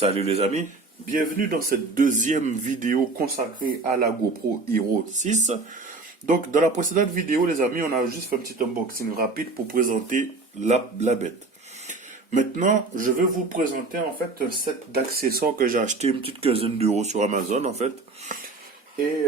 Salut les amis, bienvenue dans cette deuxième vidéo consacrée à la GoPro Hero 6. Donc dans la précédente vidéo les amis, on a juste fait un petit unboxing rapide pour présenter la bête. Maintenant, je vais vous présenter en fait un set d'accessoires que j'ai acheté une petite quinzaine d'euros sur Amazon en fait. Et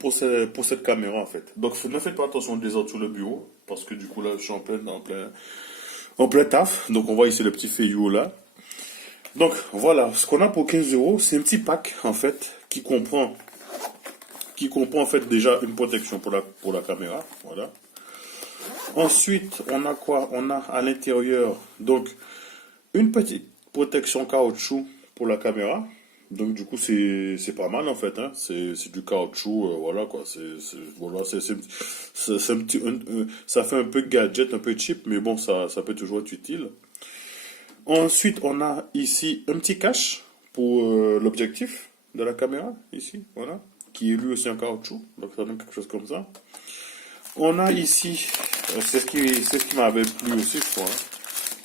pour cette caméra en fait. Donc ne faites pas attention des autres sur le bureau, parce que du coup là je suis en plein taf. Donc on voit ici le petit feuillot là. Donc voilà, ce qu'on a pour 15 euros, c'est un petit pack en fait qui comprend en fait déjà une protection pour la caméra. Voilà. Ensuite, on a quoi? On a à l'intérieur donc une petite protection caoutchouc pour la caméra. Donc du coup c'est pas mal en fait, hein. C'est du caoutchouc, voilà quoi. C'est un petit, ça fait un peu gadget, un peu cheap, mais bon ça peut toujours être utile. Ensuite, on a ici un petit cache pour l'objectif de la caméra, ici, voilà, qui est lui aussi en caoutchouc, donc ça donne quelque chose comme ça. On a ici, c'est ce qui m'avait plu aussi, je crois, hein.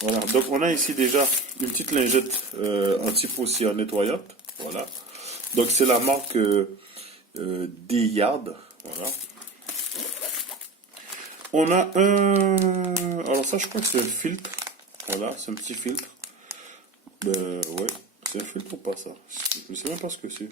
Voilà, donc on a ici déjà une petite lingette anti-poussière nettoyante, voilà. Donc c'est la marque D-Yard, voilà. On a alors ça je crois que c'est un filtre. Voilà, c'est un petit filtre. Ouais, c'est un filtre ou pas ça? Je ne sais même pas ce que c'est.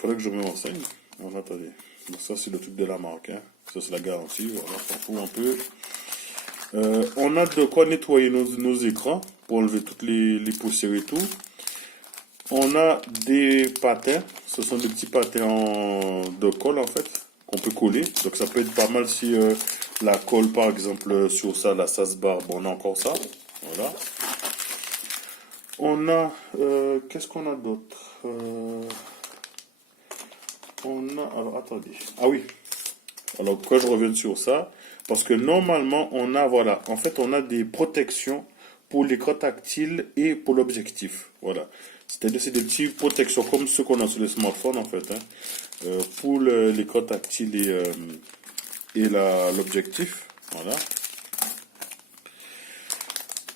Faudrait que je me renseigne. Bon, attendez. Donc ça c'est le truc de la marque, hein. Ça c'est la garantie, voilà, on s'en fout un peu. On a de quoi nettoyer nos écrans pour enlever toutes les poussières et tout. On a des patins. Ce sont des petits patins de colle en fait, qu'on peut coller. Donc ça peut être pas mal si la colle par exemple sur ça, là ça se barre. Bon, on a encore ça. Voilà. On a qu'est-ce qu'on a d'autre? On a, alors attendez. Ah oui. Alors pourquoi je reviens sur ça? Parce que normalement on a, voilà, en fait on a des protections pour l'écran tactile et pour l'objectif. Voilà. C'est-à-dire c'est des petites protections comme ceux qu'on a sur les smartphones en fait, hein. Pour l'écran tactile et l'objectif. Voilà.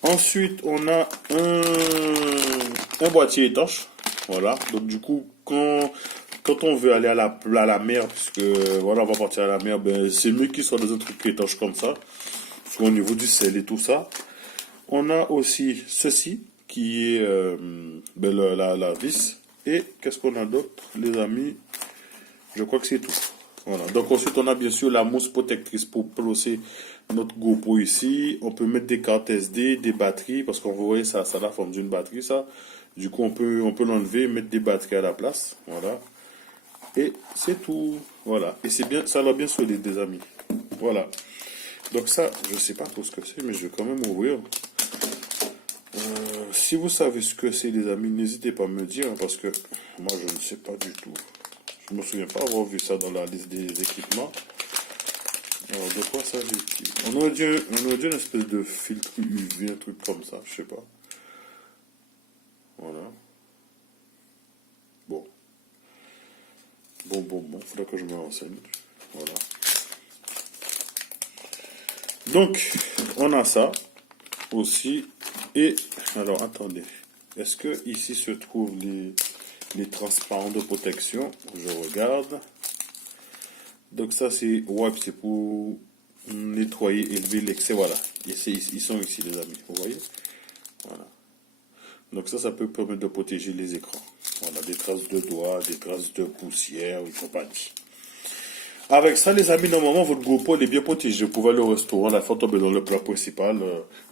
Ensuite, on a un boîtier étanche. Voilà. Donc du coup, quand on veut aller à la mer, puisque voilà, on va partir à la mer, ben, c'est mieux qu'il soit dans un truc étanche comme ça. Soit au niveau du sel et tout ça. On a aussi ceci, qui est ben, la vis. Et qu'est-ce qu'on a d'autre, les amis? Je crois que c'est tout. Voilà. Donc ensuite, on a bien sûr la mousse protectrice pour placer notre GoPro ici. On peut mettre des cartes SD, des batteries, parce qu'on voit ça a la forme d'une batterie, ça. Du coup, on peut l'enlever, mettre des batteries à la place. Voilà. Et c'est tout. Voilà. Et c'est bien, ça a l'air bien solide, des amis. Voilà. Donc ça, je sais pas trop ce que c'est, mais je vais quand même ouvrir. Si vous savez ce que c'est, les amis, n'hésitez pas à me dire, hein, parce que moi, je ne sais pas du tout. Je me souviens pas avoir vu ça dans la liste des équipements. Alors, de quoi s'agit-il? On aurait dû une espèce de filtre UV, un truc comme ça, je sais pas. Voilà. Bon. Bon, faudra que je me renseigne. Voilà. Donc, on a ça aussi. Et, alors, attendez. Est-ce que ici se trouvent les transparents de protection? Je regarde. Donc ça c'est wipe, c'est pour nettoyer, élever l'excès, voilà. Ils sont ici les amis, vous voyez? Voilà. Donc ça peut permettre de protéger les écrans. Voilà, des traces de doigts, des traces de poussière et compagnie. Avec ça les amis, normalement votre GoPro est bien protégé. Vous pouvez aller au restaurant, la fois tomber dans le plat principal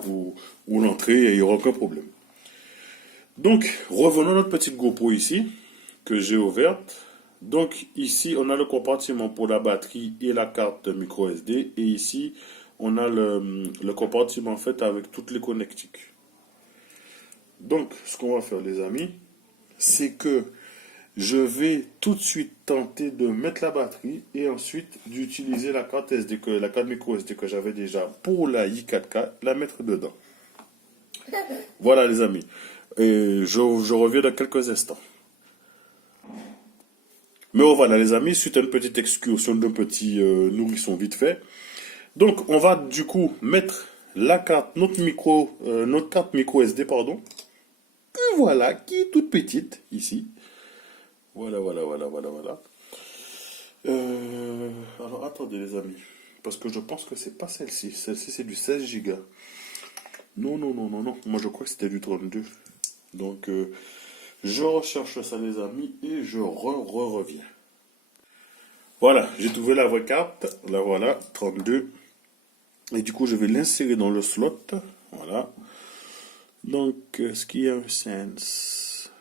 ou l'entrée, et il n'y aura aucun problème. Donc revenons à notre petite GoPro ici, que j'ai ouverte. Donc ici, on a le compartiment pour la batterie et la carte micro SD. Et ici, on a le compartiment fait avec toutes les connectiques. Donc, ce qu'on va faire, les amis, c'est que je vais tout de suite tenter de mettre la batterie et ensuite d'utiliser la carte SD, la carte micro SD que j'avais déjà pour la i4K, la mettre dedans. Voilà, les amis. Et je reviens dans quelques instants. Mais voilà les amis, suite à une petite excursion d'un petit nourrisson vite fait. Donc on va du coup mettre la carte, notre carte micro SD, pardon. voilà, qui est toute petite, ici. Voilà, voilà, voilà, voilà, voilà. Alors, attendez, les amis. Parce que je pense que c'est pas celle-ci. Celle-ci, c'est du 16 Go. Non, non, non, non, non. Moi, je crois que c'était du 32. Donc, je recherche ça, les amis, et je reviens. Voilà, j'ai trouvé la vraie carte. La voilà, 32. Et du coup, je vais l'insérer dans le slot. Voilà. Donc, est-ce qu'il y a un sens?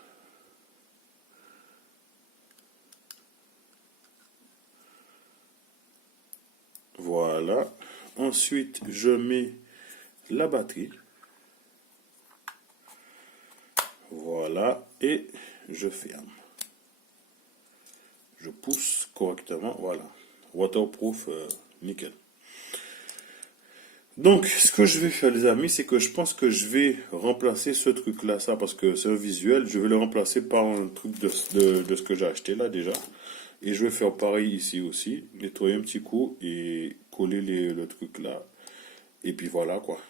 Voilà. Ensuite, je mets la batterie. Voilà. Et je ferme. Je pousse correctement. Voilà. Waterproof, nickel. Donc, ce que je vais faire, les amis, c'est que je pense que je vais remplacer ce truc-là, ça, parce que c'est un visuel. Je vais le remplacer par un truc de ce que j'ai acheté là déjà. Et je vais faire pareil ici aussi. Nettoyer un petit coup et coller le truc là. Et puis voilà quoi.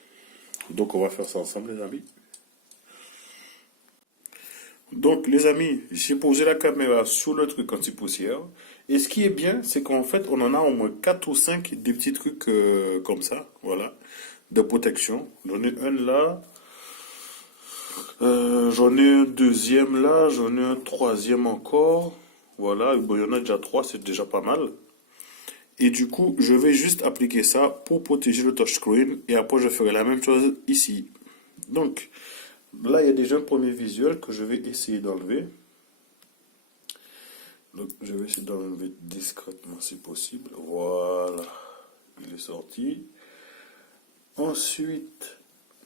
Donc, on va faire ça ensemble, les amis. Donc, les amis, j'ai posé la caméra sur le truc anti-poussière. Et ce qui est bien, c'est qu'en fait, on en a au moins 4 ou 5 des petits trucs comme ça, voilà, de protection. J'en ai un là, j'en ai un deuxième là, j'en ai un troisième encore. Voilà, bon, il y en a déjà 3, c'est déjà pas mal. Et du coup, je vais juste appliquer ça pour protéger le touchscreen. Et après, je ferai la même chose ici. Donc, là, il y a déjà un premier visuel que je vais essayer d'enlever. Donc, je vais essayer d'enlever discrètement si possible. Voilà, il est sorti. Ensuite,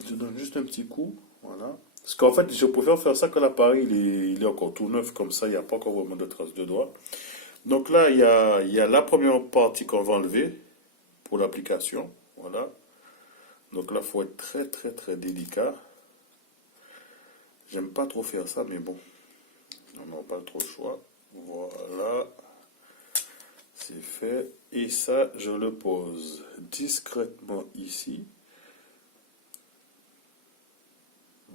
je donne juste un petit coup. Voilà. Parce qu'en fait, je préfère faire ça quand l'appareil il est encore tout neuf, comme ça, il n'y a pas encore vraiment de traces de doigts. Donc là, il y a la première partie qu'on va enlever pour l'application. Voilà. Donc là, il faut être très, très, très délicat. J'aime pas trop faire ça, mais bon, on n'a pas trop le choix. Voilà. C'est fait. Et ça, je le pose discrètement ici.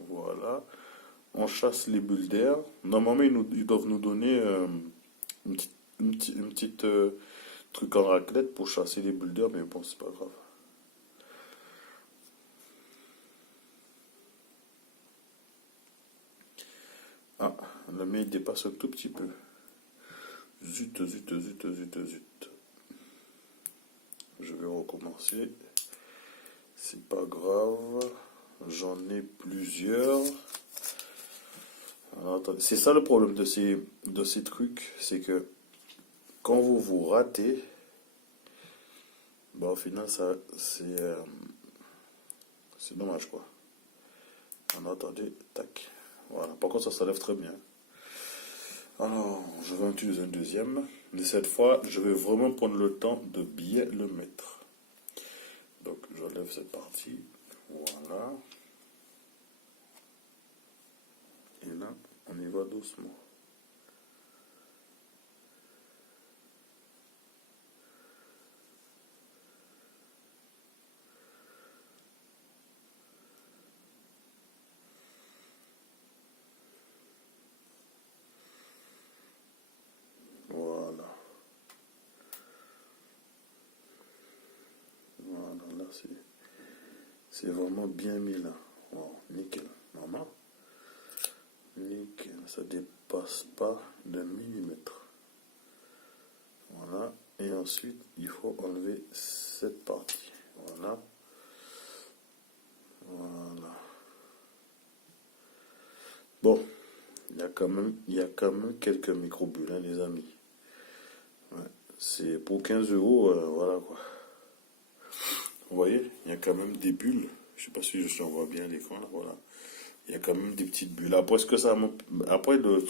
Voilà. On chasse les bulles d'air. Normalement, ils doivent nous donner une petite truc en raclette pour chasser les bulles d'air, mais bon, c'est pas grave. Ah, le mien il dépasse un tout petit peu. Zut, zut, zut, zut, zut. Je vais recommencer. C'est pas grave. J'en ai plusieurs. C'est ça le problème de ces trucs, c'est que quand vous ratez, bah, au final, c'est dommage quoi. Alors, attendez, tac. Voilà, par contre, ça lève très bien. Alors, je vais utiliser un deuxième. Mais cette fois, je vais vraiment prendre le temps de bien le mettre. Donc, j'enlève cette partie. Voilà. Et là, on y va doucement. Voilà. Voilà, là, c'est vraiment bien mis là. Wow, nickel. Maman. Nickel. Ça dépasse pas d'un millimètre. Voilà. Et ensuite, il faut enlever cette partie. Voilà. Voilà. Bon, il y a quand même quelques microbules, hein, les amis. Ouais. C'est pour 15 euros, voilà quoi. Vous voyez, il y a quand même des bulles. Je sais pas si je vois bien l'écran là, voilà. Il y a quand même des petites bulles. Après, après le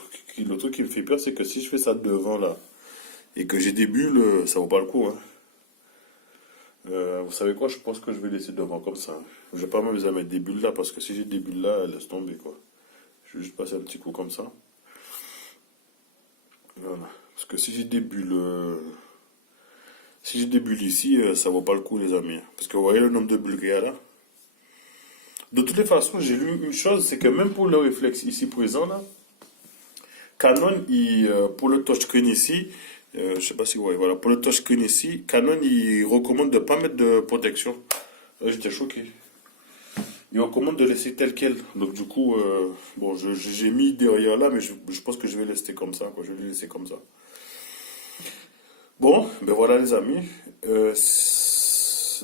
truc qui me fait peur, c'est que si je fais ça devant là et que j'ai des bulles, ça vaut pas le coup, hein. Vous savez quoi, je pense que je vais laisser devant comme ça. Je vais pas m'amuser à mettre des bulles là parce que si j'ai des bulles là, laisse tomber quoi. Je vais juste passer un petit coup comme ça. Voilà. Parce que si j'ai des bulles ici, ça vaut pas le coup les amis. Parce que vous voyez le nombre de bulles qu'il y a là. De toutes les façons, j'ai lu une chose, c'est que même pour le réflexe ici présent, là, Canon, pour le touchscreen ici, je sais pas si vous voyez, voilà, pour le touchscreen ici, Canon, il recommande de ne pas mettre de protection. J'étais choqué. Il recommande de laisser tel quel. Donc du coup, bon, j'ai mis derrière là, mais je pense que je vais laisser comme ça, quoi. Je vais le laisser comme ça. Bon, ben voilà les amis.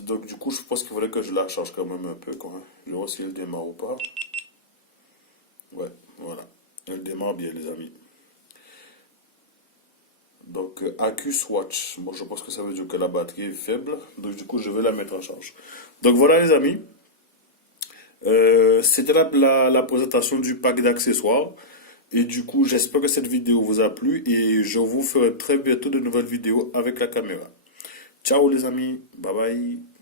Donc du coup, je pense qu'il faudrait que je la charge quand même un peu, quoi. Je vais voir si elle démarre ou pas. Ouais, voilà. Elle démarre bien, les amis. Donc, AccuSwatch. Bon, je pense que ça veut dire que la batterie est faible. Donc, du coup, je vais la mettre en charge. Donc, voilà, les amis. C'était la présentation du pack d'accessoires. Et du coup, j'espère que cette vidéo vous a plu. Et je vous ferai très bientôt de nouvelles vidéos avec la caméra. Ciao, les amis. Bye bye.